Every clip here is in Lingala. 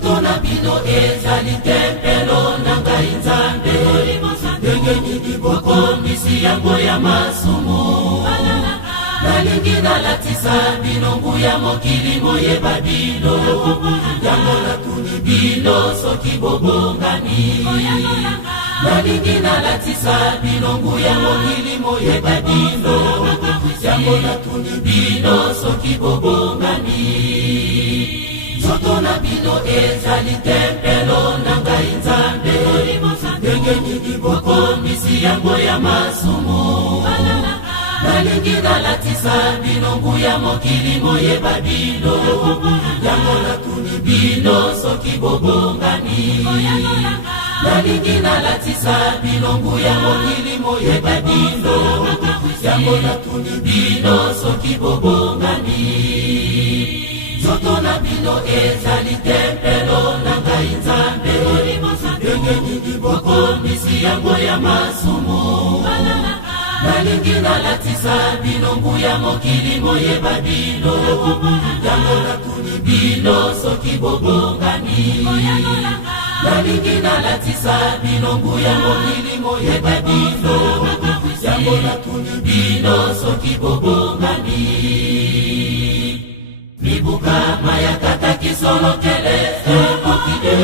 Nzoto na bino ezali tempelo na ngai Nzambe. Ndenge nini bokomisi yango ya masumu. Nalingi nalatisa bino nguya mokili moyeba bino. Yango natuni bino soki bobongani. Nalingi nalatisa bino nguya mokili moyeba bino. Yango natuni bino soki bobongani. Nzoto na bino ezali tempelo na ngai Nzambe. Ndenge nini bokomisi yango ya masumu. Nalingi nalatisa bino nguya mokili moyeba bino. Yango natuni bino soki bobongani. Nalingi nalatisa bino nguya mokili moyeba bino. Yango natuni bino soki bobongani. Nzoto na bino ezali tempelo na ngai Nzambe. Ndenge nini bokomisi yango ya masumu. Nalingi nalatisa bino nguya mokili moyeba bino. Yango natuni bino soki bobongani. Nalingi nalatisa bino nguya mokili moyeba bino. Yango natuni bino soki bobongani. Mibuka maya tata kisolo kele efokide.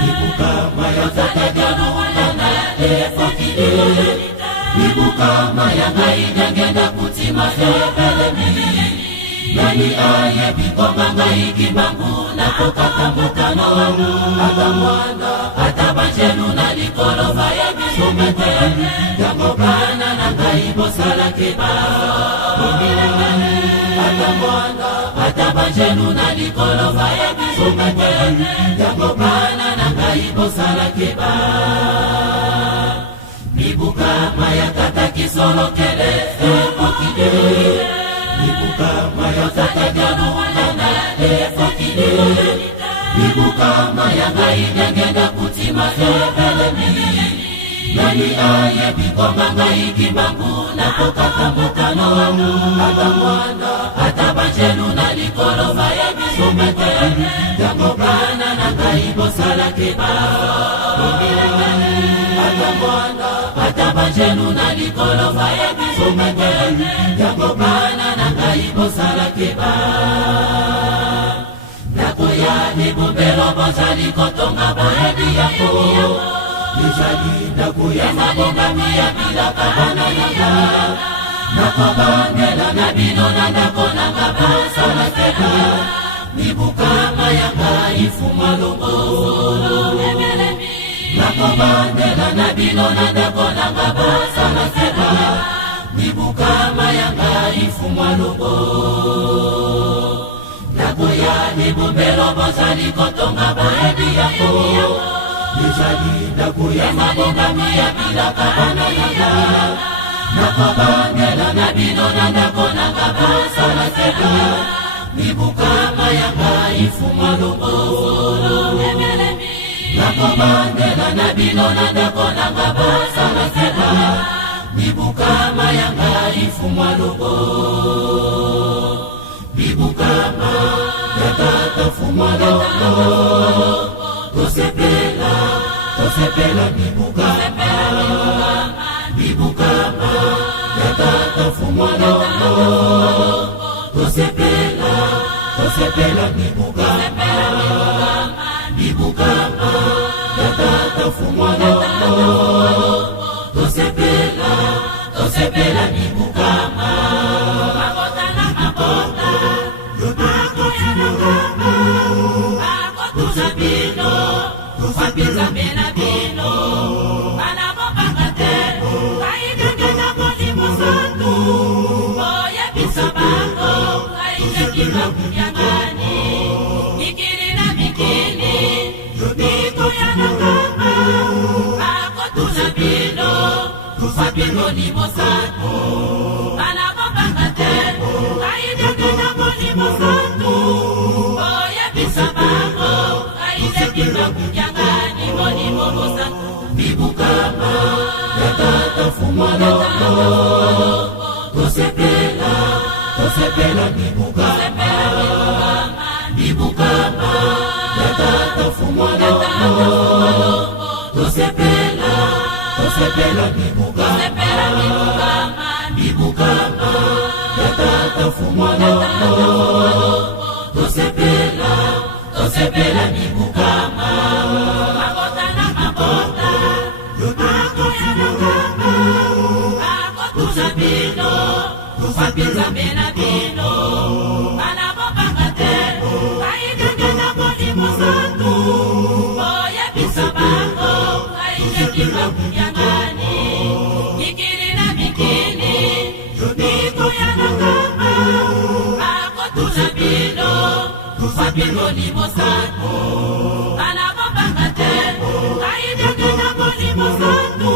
Mibuka maya tata janu nana efokide. Mibuka maya ngai nyangenda kutima ebelemi. Nani aye bikonga ngai kibangu na kokata mukano. Ata mwana ata banjenu na likolo vaya bisumete. Yango bana na ngai bosala keba. Ata mwana ata banjenu na likolo vaya bisumete. Yango bana na ngai bosala keba. Mibuka maya tata kisolo kele efokide. Mibuka maya tata janu nana efokide. Mibuka maya ngai nyangenda kutima ebelemi. Nani aye bikonga ngai kibangu na kokata mukano. Ata mwana ata banjenu na likolo vaya bisumete. Yango bana na ngai bosala keba. Ata mwana ata banjenu na likolo vaya bisumete. Yango bana na ngai bosala keba. Ndako ya ebombelo bozali kotonga boyebi yango. Ezali ndako ya mabongami ya bilaka bana yanga. Nakobandela na bino na ndako nanga basala keba. Mibuka mayanga ifuma longo. Nakobandela na bino na ndako nanga basala keba. Mibuka mayanga ifuma longo. Ndako ya ebombelo bozali kotonga boyebi yango. Ezali ndako ya mabongami ya bilaka bana yanga. Nakobandela na bino na ndako nanga basala keba. Mibuka mayanga ifuma longo. Nakobandela na bino na ndako nanga basala keba. Mibuka mayanga ifuma longo. Mibuka ya tata fuma longo. Tosepela, tosepela mibuka. Mibuka ya tata fuma longo. Tosepela, tosepela mibuka. Mibuka ya tata fuma longo. Tosepela, tosepela mibuka. Makota na makota, yo tata fuma longo. Tosepela, tosepela mibuka. Pino ni mosato, anabobangate, kaide kina koni mosato, oya bisabango, kaide kina kunyangani koni mosato. Bibukama, yatata fumalo, tosepela bibukama, bibukama, yatata fumwalongo tosepela mibukama yatata fumwalongo tosepela mibukama makota na makota yatata fumwalongo akotuza bino tufapinza bena bino kana bopanga te kaidegena molimo santu oye bisa bango kaidegina kunyangani mikiri na mikini niko yanakama akotuza bino tufapinza molimo santu kana bopanga te kaidegena molimo santu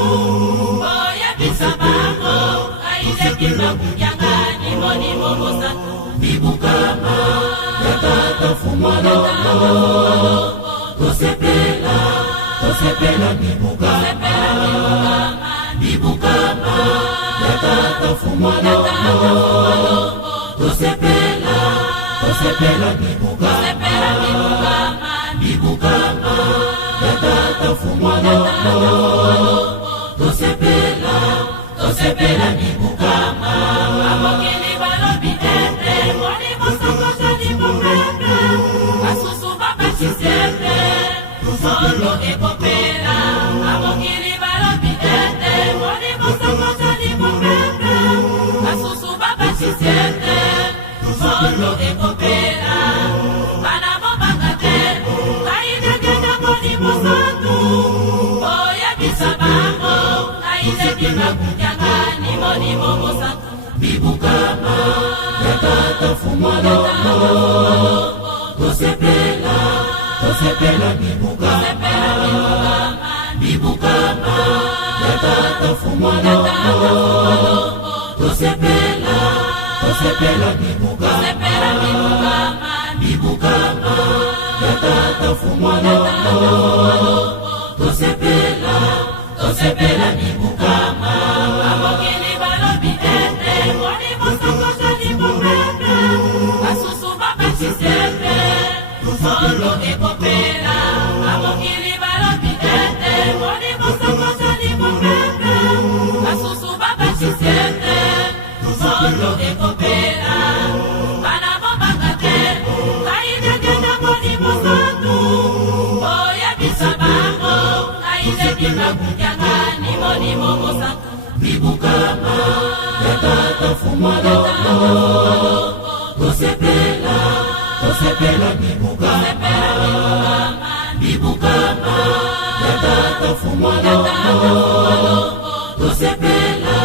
oye bisa bango kaidegina kunyangani molimo santu mibukama yatata fumwalongo tosepela mibukama yatata fumwalongo tosepela mibukama yatata fumwalongo tosepela mibukama abokili balobi ete molimo sangoza limopembe basusu babachisepe solo ekopela abokili balobi ete molimo sangoza limopembe basusu babachisepe solo ekopela bana bobanga te kaidegena molimo santu oya bisa bango kaidegena kunyangani molimo santu mibukama yatata fumwalongo tosepela mibukama yatata fumwalongo tosepela mibukama yatata fumwalongo tosepela mibukama abokili balobi ete molimo sangoza limopembe basusu babachisepe solo ekopela abokili balobi ete molimo sangoza limopembe basusu babachisepe solo ekopela bana bobanga te kaidegena molimo santu oya bisa bango kaidegena kunyangani molimo santu mibukama yatata fumwalongo tosepela mibukama yatata fumwalongo tosepela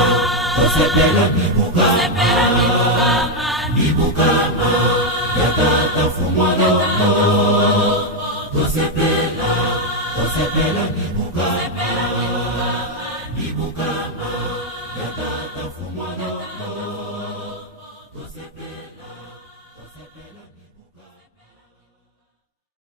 mibukama yatata fumwalongo tosepela mibukama